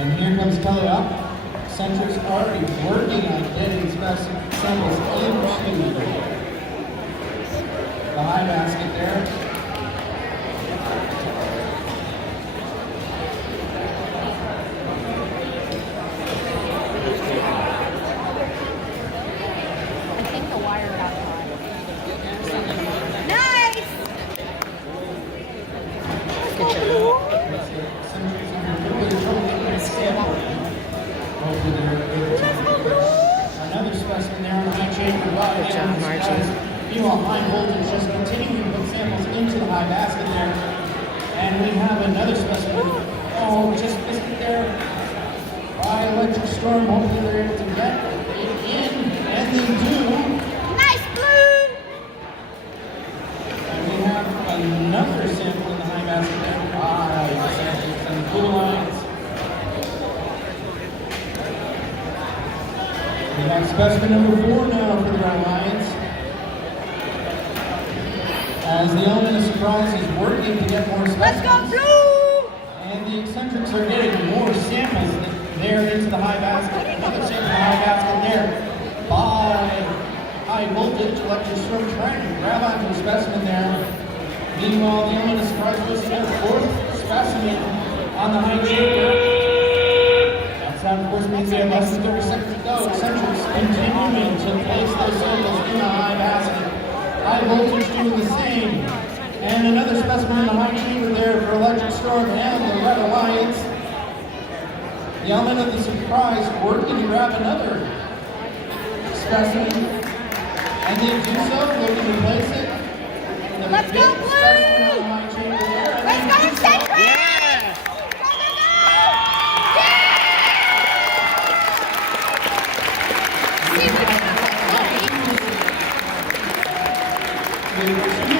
And here comes Kelly up. Centric's already working on getting samples into the high basket there. Another specimen there on the high chain. Good job, Margie. Meanwhile, high voltage just continuing to put samples into the high basket there. And we have another specimen. Oh, just missed it there by Electric Storm. Hopefully they're able to get it in, and they do. Nice blue! And we have another sample in the high basket there by Centric and the blue lines. We have specimen number 4 now for the Red Lions. As the element of surprise is working to get more specimens. Let's go blue! And the eccentrics are getting more samples there into the high basket. Another sample in the high basket there by high voltage. Electric Storm trying to grab onto a specimen there. Meanwhile, the element of surprise goes to their 4th specimen on the high chamber. That, of course, means they have less than 30 seconds to go. Eccentrics continuing to place their samples in the high basket. High voltage doing the same. And another specimen in the high chamber there for Electric Storm and the Red Alliance. The element of the surprise working to grab another specimen. And they do so, looking to place it. Let's go blue! Let's go Eccentric! Yeah! Yeah.